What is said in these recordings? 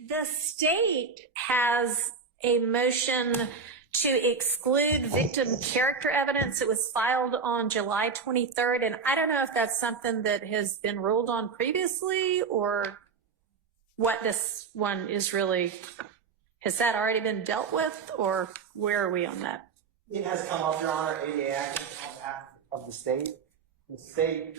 The state has a motion to exclude victim character evidence. It was filed on July 23rd, and I don't know if that's something that has been ruled on previously or what this one is really. Has that already been dealt with, or where are we on that? It has come up, Your Honor, ADA Adkins on behalf of the state. The state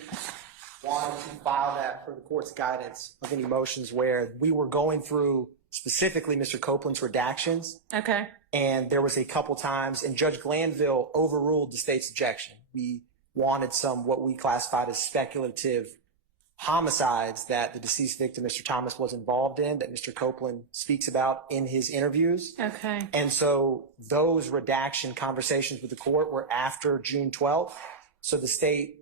wanted to file that for the court's guidance of any motions where we were going through specifically Mr. Copeland's redactions. Okay. And there was a couple times, and Judge Glanville overruled the state's objection. We wanted some what we classified as speculative homicides that the deceased victim, Mr. Thomas, was involved in, that Mr. Copeland speaks about in his interviews. Okay. And so those redaction conversations with the court were after June 12th. So the state,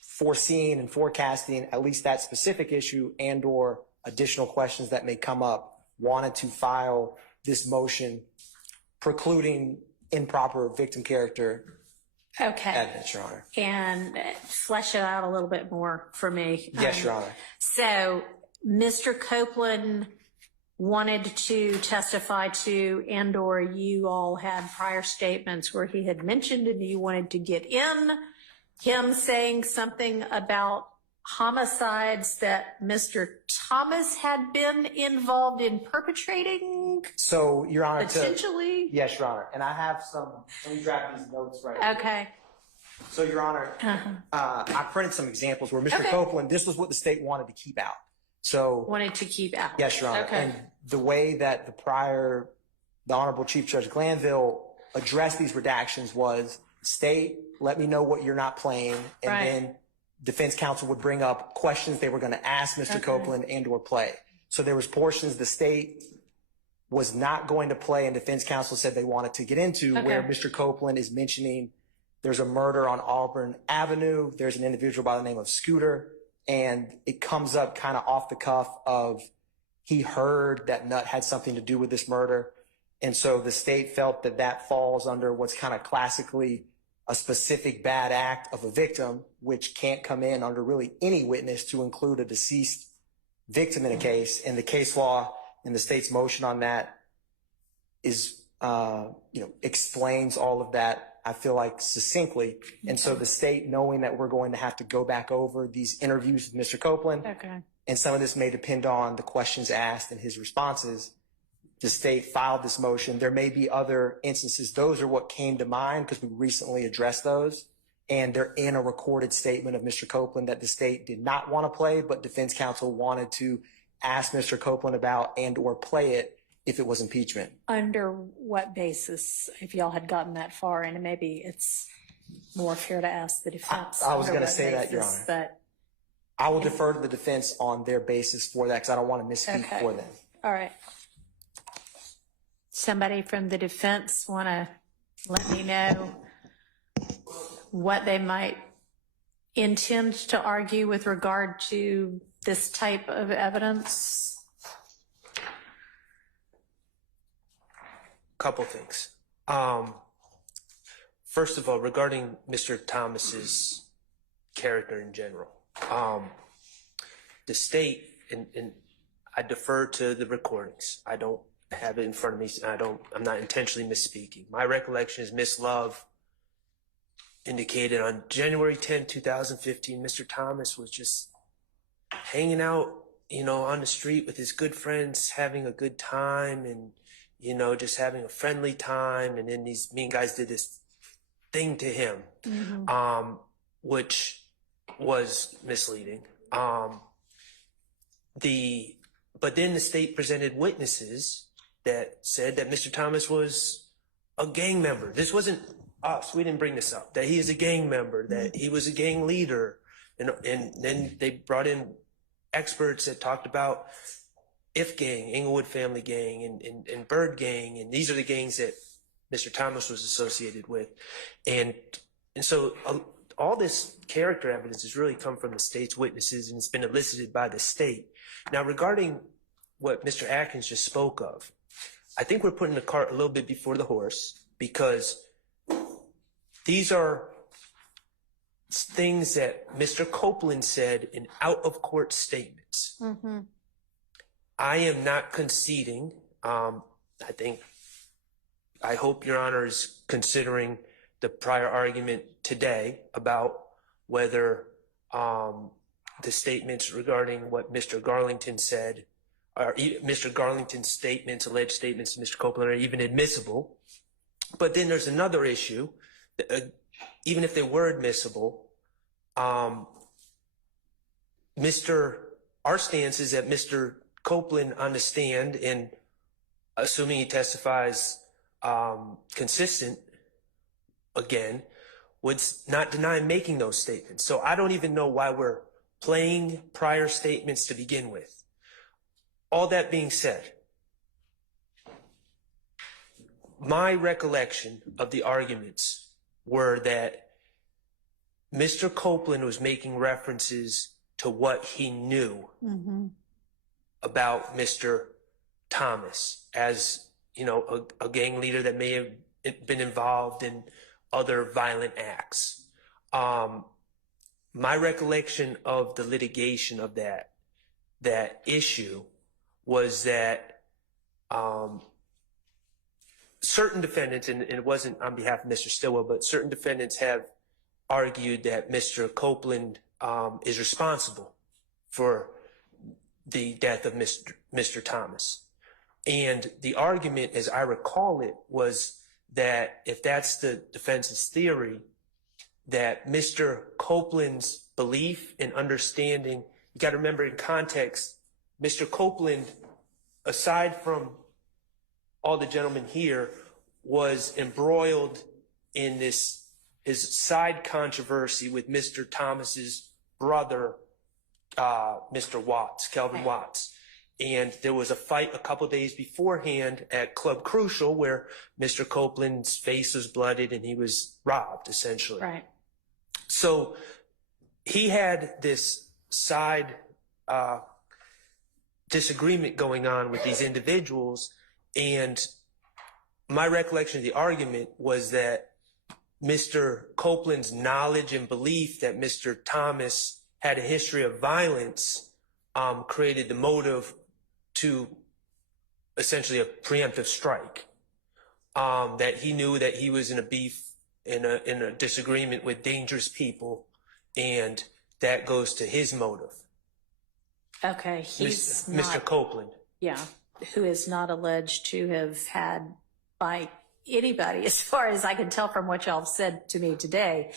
foreseeing and forecasting at least that specific issue and or additional questions that may come up, wanted to file this motion precluding improper victim character evidence, Your Honor. And flesh it out a little bit more for me. Yes, Your Honor. So Mr. Copeland wanted to testify to, and or you all had prior statements where he had mentioned and you wanted to get in him saying something about homicides that Mr. Thomas had been involved in perpetrating? So, Your Honor, potentially? Yes, Your Honor. And I have some, let me draft these notes right here. Okay. So, Your Honor, I printed some examples where Mr. Copeland, this was what the state wanted to keep out. So, wanted to keep out. Yes, Your Honor. Okay. And the way that the Honorable Chief Judge Glanville addressed these redactions was, state, let me know what you're not playing, and then defense counsel would bring up questions they were going to ask Mr. Copeland and or play. So there was portions the state was not going to play and defense counsel said they wanted to get into where Mr. Copeland is mentioning there's a murder on Auburn Avenue. There's an individual by the name of Scooter, and it comes up kind of off the cuff of he heard that Nutt had something to do with this murder. And so the state felt that that falls under what's kind of classically a specific bad act of a victim, which can't come in under really any witness to include a deceased victim in a case. And the case law and the state's motion on that is, explains all of that, I feel like, succinctly. And so the state, knowing that we're going to have to go back over these interviews with Mr. Copeland, and some of this may depend on the questions asked and his responses, the state filed this motion. There may be other instances. Those are what came to mind because we recently addressed those. And they're in a recorded statement of Mr. Copeland that the state did not want to play, but defense counsel wanted to ask Mr. Copeland about and or play it if it was impeachment. Under what basis, if y'all had gotten that far? And maybe it's more fair to ask the defense. I was going to say that, Your Honor. But I will defer to the defense on their basis for that because I don't want to misspeak for them. All right. Somebody from the defense want to let me know what they might intend to argue with regard to this type of evidence? Couple things. First of all, regarding Mr. Thomas's character in general, the state, and I defer to the recordings. I don't have it in front of me. I'm not intentionally misspeaking. My recollection is Miss Love indicated on January 10, 2015, Mr. Thomas was just hanging out, on the street with his good friends, having a good time and, just having a friendly time. And then these mean guys did this thing to him, which was misleading. But then the state presented witnesses that said that Mr. Thomas was a gang member. This wasn't us. We didn't bring this up. That he is a gang member, that he was a gang leader. And then they brought in experts that talked about If Gang, Inglewood Family Gang, and Bird Gang. And these are the gangs that Mr. Thomas was associated with. And so all this character evidence has really come from the state's witnesses, and it's been elicited by the state. Now, regarding what Mr. Adkins just spoke of, I think we're putting the cart a little bit before the horse, because these are things that Mr. Copeland said in out-of-court statements. I am not conceding. I hope Your Honor is considering the prior argument today about whether the statements regarding what Mr. Garlington said, or Mr. Garlington's statements, alleged statements to Mr. Copeland, are even admissible. But then there's another issue. Even if they were admissible, our stance is that Mr. Copeland on the stand, and assuming he testifies consistent again, would not deny making those statements. So I don't even know why we're playing prior statements to begin with. All that being said, my recollection of the arguments were that Mr. Copeland was making references to what he knew about Mr. Thomas as, you know, a gang leader that may have been involved in other violent acts. My recollection of the litigation of that issue was that certain defendants, and it wasn't on behalf of Mr. Stillwell, but certain defendants have argued that Mr. Copeland is responsible for the death of Mr. Thomas. And the argument, as I recall it, was that if that's the defense's theory, that Mr. Copeland's belief and understanding, you got to remember in context, Mr. Copeland, aside from all the gentlemen here, was embroiled in his side controversy with Mr. Thomas's brother, Mr. Watts, Kelvin Watts. And there was a fight a couple days beforehand at Club Crucial where Mr. Copeland's face was blooded and he was robbed, essentially. Right. So he had this side disagreement going on with these individuals, and my recollection of the argument was that Mr. Copeland's knowledge and belief that Mr. Thomas had a history of violence created the motive to essentially a preemptive strike. That he knew that he was in a beef, in a disagreement with dangerous people, and that goes to his motive. Okay, he's not, Mr. Copeland. yeah, who is not alleged to have had, by anybody, as far as I can tell from what y'all have said to me today,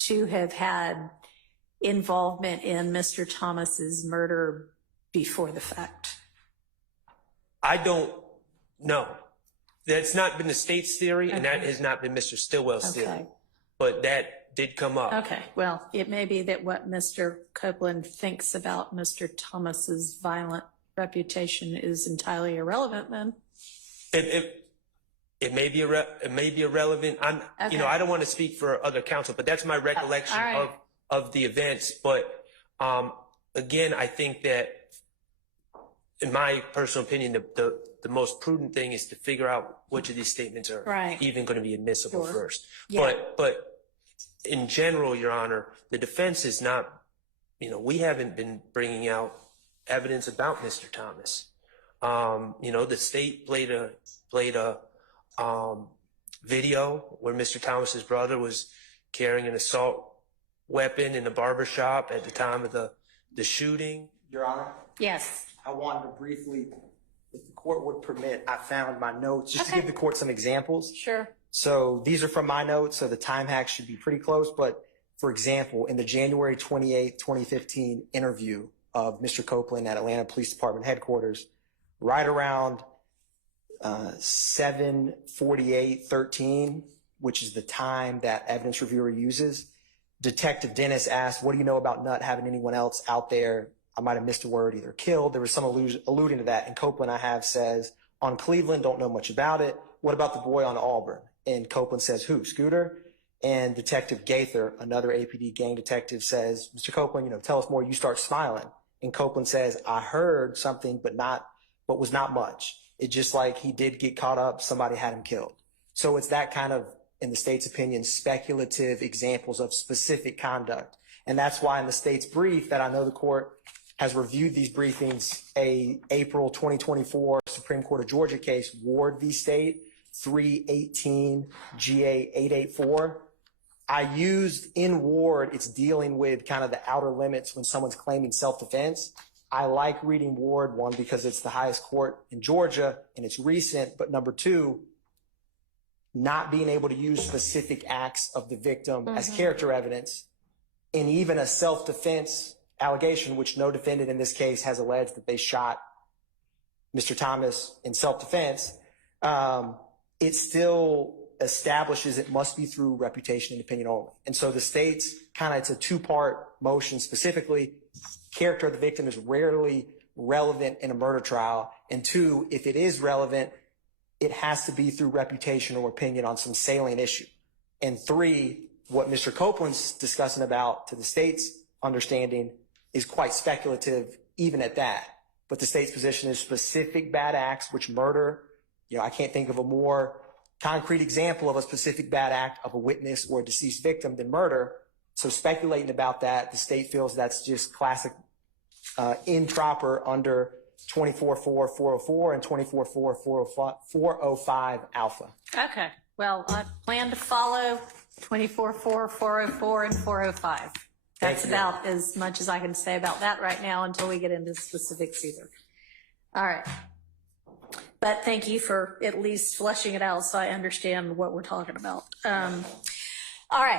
to have had involvement in Mr. Thomas's murder before the fact. I don't know. That's not been the state's theory, and that has not been Mr. Stillwell's theory. But that did come up. Okay, well, it may be that what Mr. Copeland thinks about Mr. Thomas's violent reputation is entirely irrelevant then. It may be irrelevant. You know, I don't want to speak for other counsel, but that's my recollection of the events. But again, I think that, in my personal opinion, the most prudent thing is to figure out which of these statements are even going to be admissible first. Yeah. But in general, Your Honor, the defense is not, you know, we haven't been bringing out evidence about Mr. Thomas. You know, the state played a video where Mr. Thomas's brother was carrying an assault weapon in a barber shop at the time of the shooting. Your Honor? Yes. I wanted to briefly, if the court would permit, I found my notes just to give the court some examples. Sure. So these are from my notes, so the time hack should be pretty close. But for example, in the January 28, 2015 interview of Mr. Copeland at Atlanta Police Department headquarters, right around 7:48:13, which is the time that evidence reviewer uses, Detective Dennis asked, "What do you know about Nutt having anyone else out there?" I might have missed a word, either killed. There was some alluding to that. And Copeland, I have, says, "On Cleveland, don't know much about it. What about the boy on Auburn?" And Copeland says, "Who? Scooter?" And Detective Gaither, another APD gang detective, says, "Mr. Copeland, you know, tell us more." You start smiling. And Copeland says, "I heard something, but was not much. It's just like he did get caught up. Somebody had him killed." So it's that kind of, in the state's opinion, speculative examples of specific conduct. And that's why in the state's brief that I know the court has reviewed these briefings, a April 2024 Supreme Court of Georgia case, Ward v. State, 318 GA 884. I used in Ward, it's dealing with kind of the outer limits when someone's claiming self-defense. I like reading Ward, one, because it's the highest court in Georgia and it's recent, but number two, not being able to use specific acts of the victim as character evidence in even a self-defense allegation, which no defendant in this case has alleged that they shot Mr. Thomas in self-defense, it still establishes it must be through reputation and opinion only. And so the state's kind of, it's a two-part motion specifically. Character of the victim is rarely relevant in a murder trial. And two, if it is relevant, it has to be through reputation or opinion on some salient issue. And three, what Mr. Copeland's discussing about, to the state's understanding, is quite speculative even at that. But the state's position is specific bad acts, which murder, I can't think of a more concrete example of a specific bad act of a witness or a deceased victim than murder. So speculating about that, the state feels that's just classic improper under 24-4-404 and 24-4-405 alpha. Okay. Well, I plan to follow 24-4, 404, and 405. That's about as much as I can say about that right now until we get into specifics either. All right. But thank you for at least fleshing it out so I understand what we're talking about. All right.